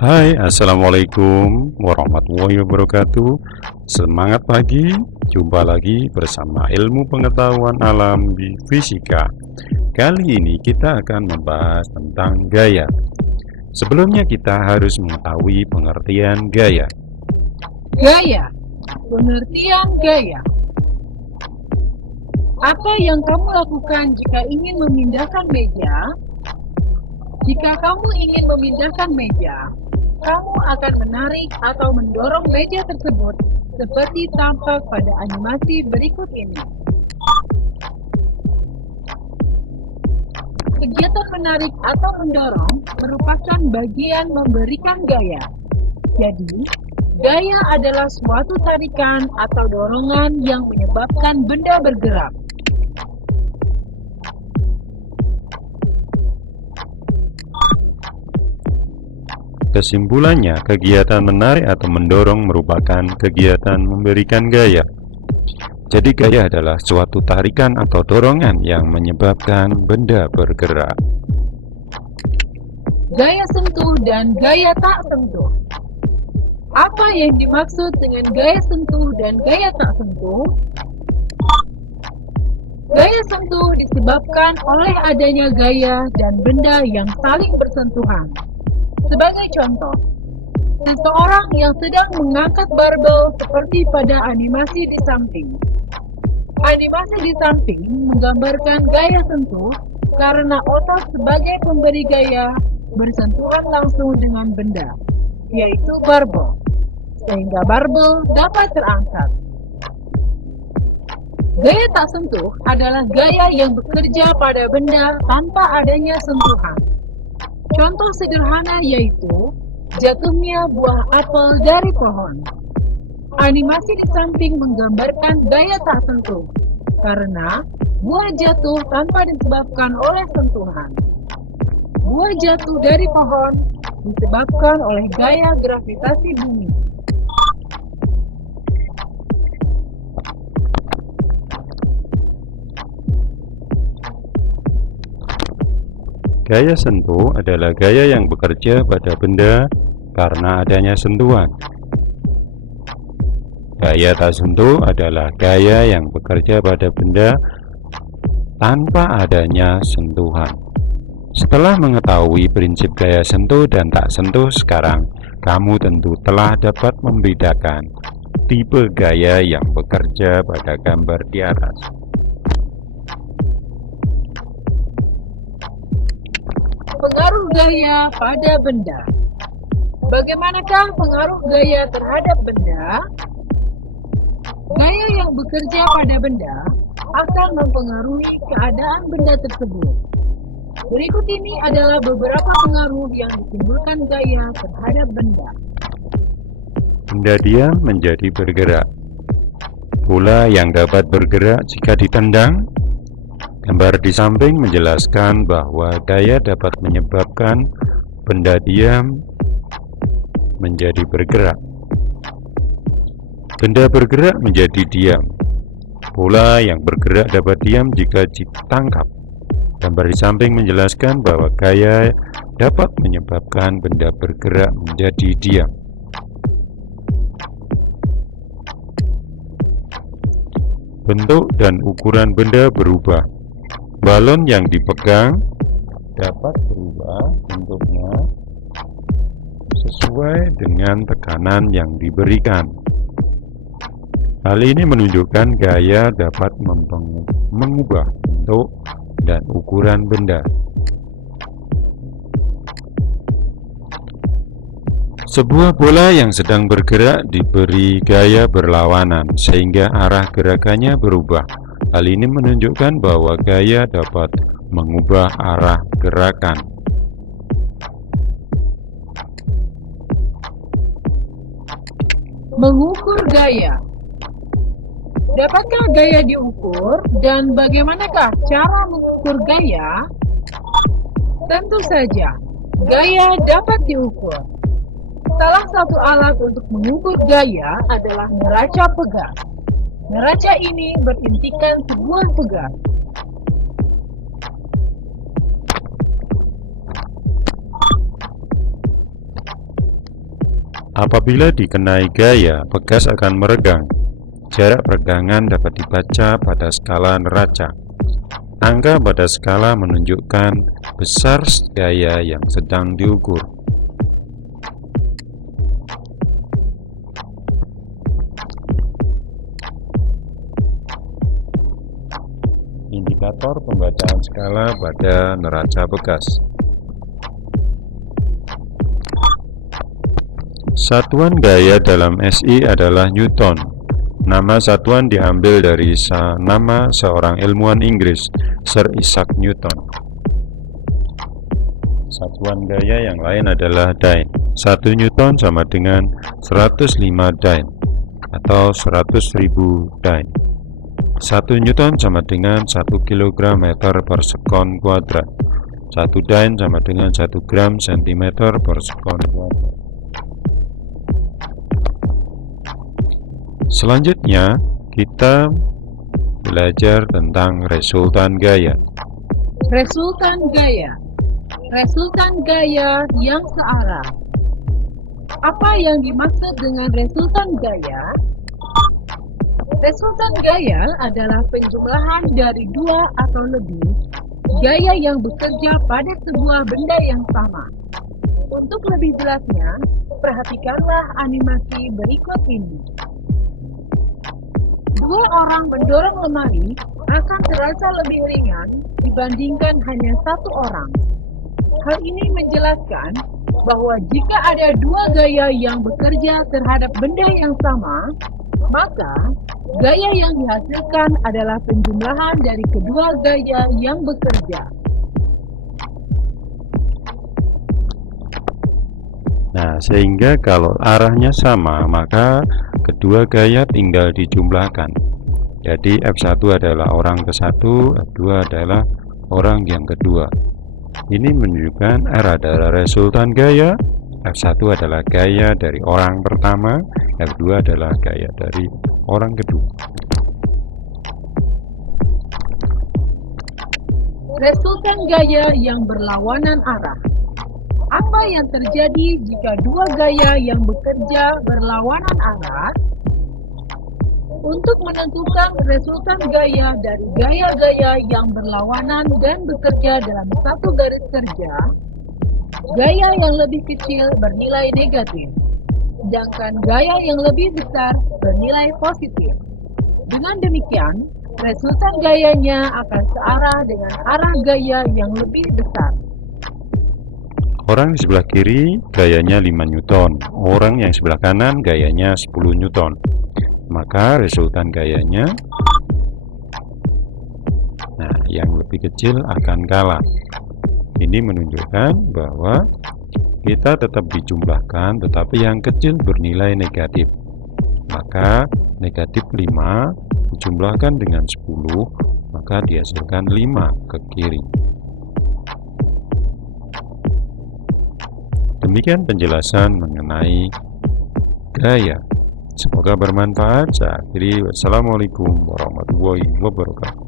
Hai, Assalamualaikum warahmatullahi wabarakatuh. Semangat pagi, jumpa lagi bersama ilmu pengetahuan alam di fisika. Kali ini kita akan membahas tentang gaya. Sebelumnya kita harus mengetahui pengertian gaya. Gaya. Pengertian gaya. Apa yang kamu lakukan jika ingin memindahkan meja? Jika kamu ingin memindahkan meja, kamu akan menarik atau mendorong meja tersebut seperti tampak pada animasi berikut ini. Kegiatan menarik atau mendorong merupakan bagian memberikan gaya. Jadi, gaya adalah suatu tarikan atau dorongan yang menyebabkan benda bergerak. Kesimpulannya, kegiatan menarik atau mendorong merupakan kegiatan memberikan gaya. Jadi gaya adalah suatu tarikan atau dorongan yang menyebabkan benda bergerak. Gaya sentuh dan gaya tak sentuh. Apa yang dimaksud dengan gaya sentuh dan gaya tak sentuh? Gaya sentuh disebabkan oleh adanya gaya dan benda yang saling bersentuhan. Sebagai contoh, seseorang yang sedang mengangkat barbel seperti pada animasi di samping. Animasi di samping menggambarkan gaya sentuh karena otot sebagai pemberi gaya bersentuhan langsung dengan benda, yaitu barbel, sehingga barbel dapat terangkat. Gaya tak sentuh adalah gaya yang bekerja pada benda tanpa adanya sentuhan. Contoh sederhana yaitu jatuhnya buah apel dari pohon. Animasi di samping menggambarkan gaya tak sentuh, karena buah jatuh tanpa disebabkan oleh sentuhan. Buah jatuh dari pohon disebabkan oleh gaya gravitasi bumi. Gaya sentuh adalah gaya yang bekerja pada benda karena adanya sentuhan. Gaya tak sentuh adalah gaya yang bekerja pada benda tanpa adanya sentuhan. Setelah mengetahui prinsip gaya sentuh dan tak sentuh, sekarang kamu tentu telah dapat membedakan tipe gaya yang bekerja pada gambar di atas. Pengaruh gaya pada benda. Bagaimanakah pengaruh gaya terhadap benda? Gaya yang bekerja pada benda akan mempengaruhi keadaan benda tersebut. Berikut ini adalah beberapa pengaruh yang ditimbulkan gaya terhadap benda. Benda diam menjadi bergerak. Bola yang dapat bergerak jika ditendang. Gambar di samping menjelaskan bahwa gaya dapat menyebabkan benda diam menjadi bergerak. Benda bergerak menjadi diam. Bola yang bergerak dapat diam jika ditangkap. Gambar di samping menjelaskan bahwa gaya dapat menyebabkan benda bergerak menjadi diam. Bentuk dan ukuran benda berubah. Balon yang dipegang dapat berubah bentuknya sesuai dengan tekanan yang diberikan. Hal ini menunjukkan gaya dapat mengubah bentuk dan ukuran benda. Sebuah bola yang sedang bergerak diberi gaya berlawanan sehingga arah gerakannya berubah. Hal ini menunjukkan bahwa gaya dapat mengubah arah gerakan. Mengukur gaya. Dapatkah gaya diukur dan bagaimanakah cara mengukur gaya? Tentu saja, gaya dapat diukur. Salah satu alat untuk mengukur gaya adalah neraca pegang. Neraca ini berintikan sebuah pegang. Apabila dikenai gaya, pegas akan meregang. Jarak peregangan dapat dibaca pada skala neraca. Angka pada skala menunjukkan besar gaya yang sedang diukur. Indikator pembacaan skala pada neraca bekas. Satuan gaya dalam SI adalah Newton. Nama satuan diambil dari nama seorang ilmuwan Inggris, Sir Isaac Newton. Satuan gaya yang lain adalah Dyne. 1 Newton sama dengan 105 Dyne atau 100.000 Dyne. 1 Newton sama dengan 1 kg meter per sekon kuadrat. 1 Dyne sama dengan 1 gram sentimeter per sekon kuadrat. Selanjutnya, kita belajar tentang resultan gaya. Resultan gaya. Resultan gaya yang searah. Apa yang dimaksud dengan resultan gaya? Resultan gaya adalah penjumlahan dari dua atau lebih gaya yang bekerja pada sebuah benda yang sama. Untuk lebih jelasnya, perhatikanlah animasi berikut ini. Dua orang mendorong lemari akan terasa lebih ringan dibandingkan hanya satu orang. Hal ini menjelaskan bahwa jika ada dua gaya yang bekerja terhadap benda yang sama, maka gaya yang dihasilkan adalah penjumlahan dari kedua gaya yang bekerja. Nah, sehingga kalau arahnya sama, maka kedua gaya tinggal dijumlahkan. Jadi F1 adalah orang ke-1, F2 adalah orang yang kedua. Ini menunjukkan R adalah resultan gaya, F1 adalah gaya dari orang pertama, F2 adalah gaya dari orang kedua. Resultan gaya yang berlawanan arah. Apa yang terjadi jika dua gaya yang bekerja berlawanan arah? Untuk menentukan resultan gaya dari gaya-gaya yang berlawanan dan bekerja dalam satu garis kerja, gaya yang lebih kecil bernilai negatif, sedangkan gaya yang lebih besar bernilai positif. Dengan demikian, resultan gayanya akan searah dengan arah gaya yang lebih besar. Orang di sebelah kiri gayanya 5 Newton, orang yang sebelah kanan gayanya 10 Newton. Maka resultan gayanya, nah, yang lebih kecil akan kalah. Ini menunjukkan bahwa kita tetap dijumlahkan, tetapi yang kecil bernilai negatif. Maka negatif 5 dijumlahkan dengan 10, maka dihasilkan 5 ke kiri. Demikian penjelasan mengenai gaya. Semoga bermanfaat. Saya akhiri. Wassalamualaikum warahmatullahi wabarakatuh.